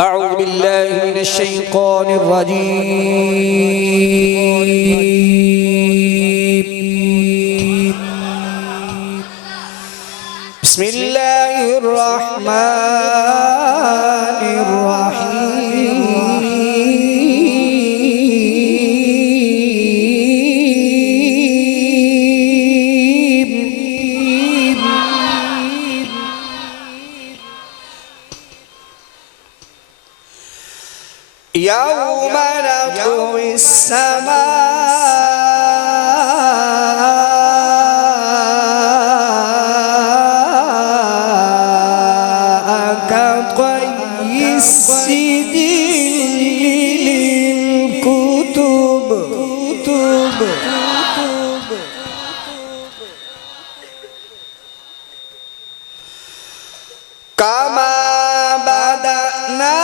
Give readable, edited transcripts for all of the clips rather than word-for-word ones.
أعوذ بالله من الشيطان الرجيم. بسم الله الرحمن الرحيم. يوم نطوي السماء كطي السجل للكتب كما بدأنا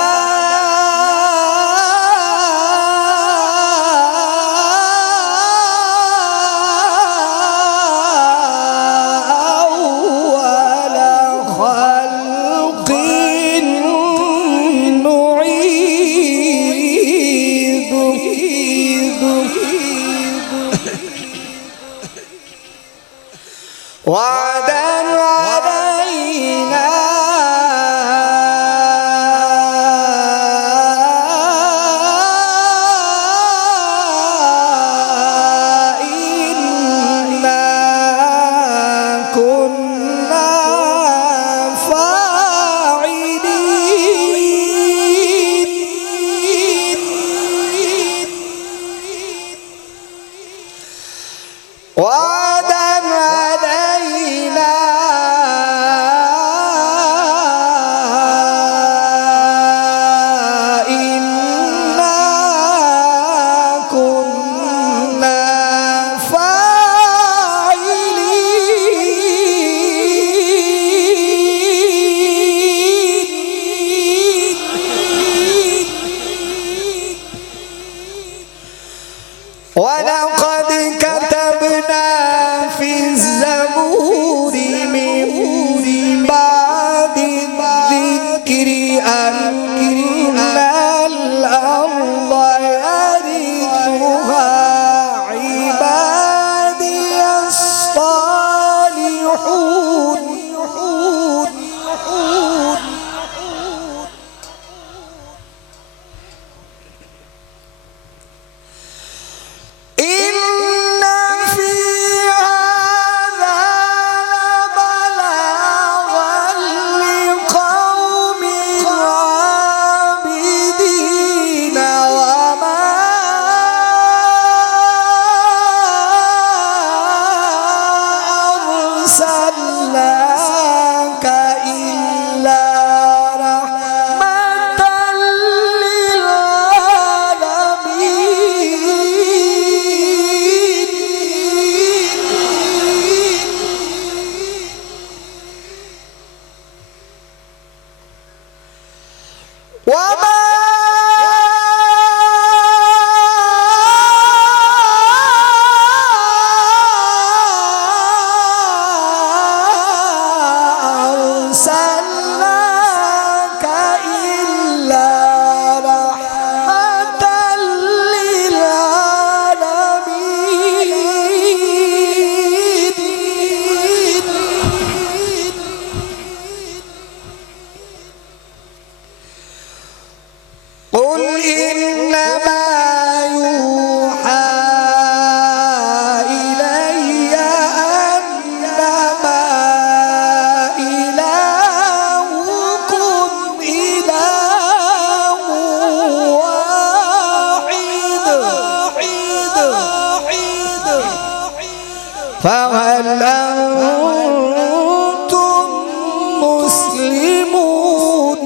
وعدا علينا إنا كنا فاعلين وعدا ولقد كتبنا في الزبور من بعد الذكر أن الأرض يرثها عبادي الصالحون أرسلناك إلا رحمة للعالمين وما قل إنما يوحى إلي أنما إلهكم إله واحد فهل أنتم مسلمون؟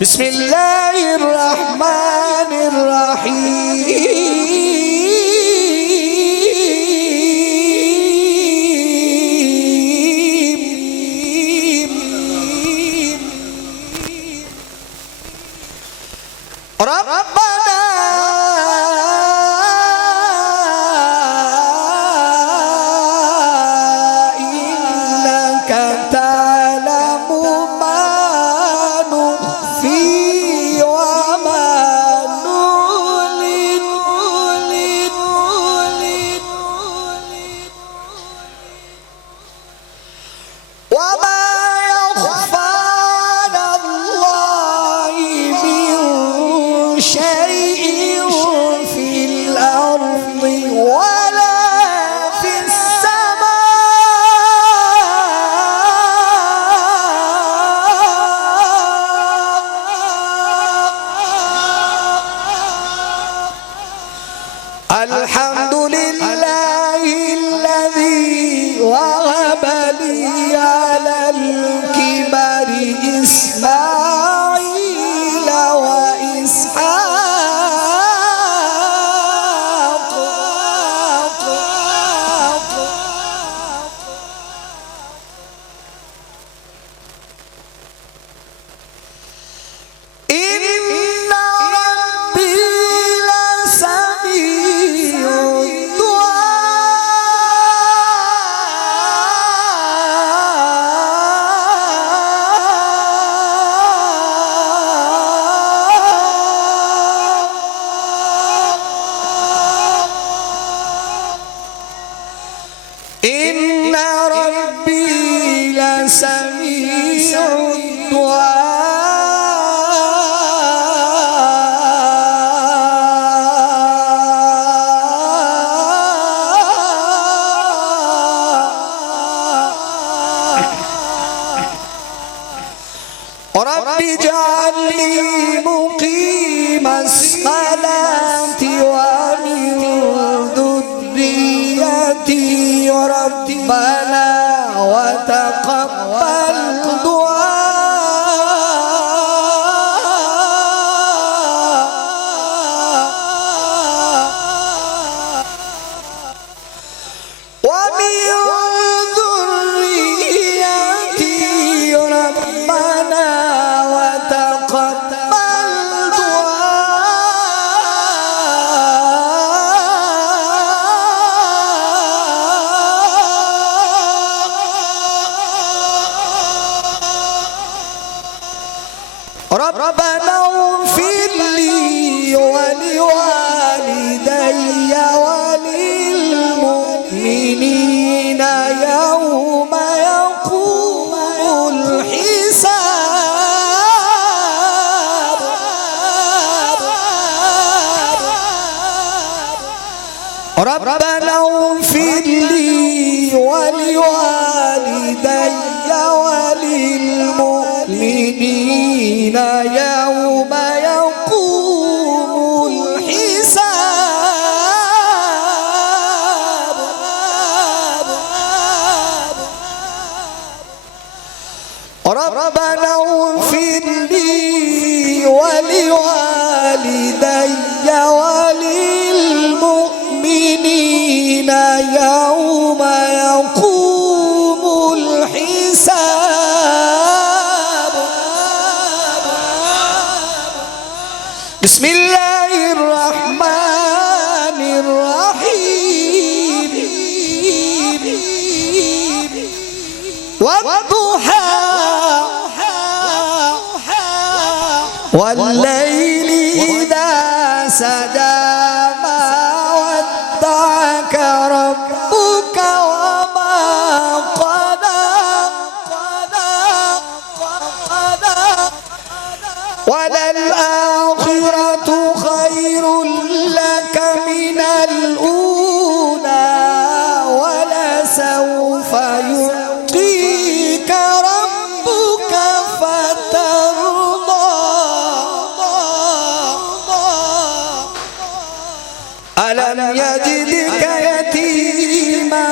بسم الله الرحمن الرحيم. ربنا إنك تعلم ما رب اجعلني مقيم الصلاة ومن ذريتي ربنا وتقبل ربنا اغفر لي ولوالدي وللمؤمنين يوم يقوم الحساب ربنا اغفر لي ولوالدي وللمؤمنين يوم يقوم الحساب ربنا اغفر لي ولوالدي وللمؤمنين يوم يقوم الحساب بسم الله الرحمن الرحيم والضحى والليل إذا سجى ما ودعك ربك وما قلى وللآخرة خير لك من الأولى ولسوف يعطيك ربك فترضى ألم يجدك يتيما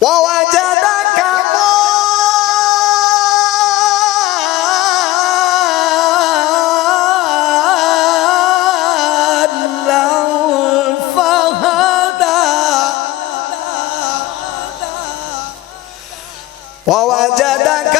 ووجدك ضالا فهدى ووجدك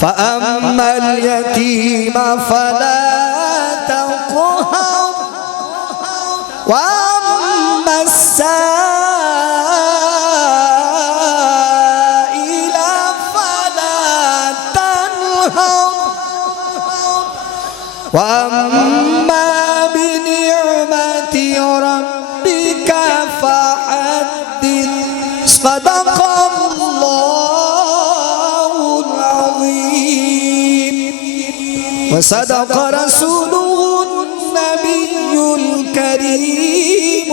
فأما اليتيم فلا تقهر وأما السائل فلا تنهر وأما بنعمة ربك فحدث صدق الله العظيم وصدق رسوله النبي الكريم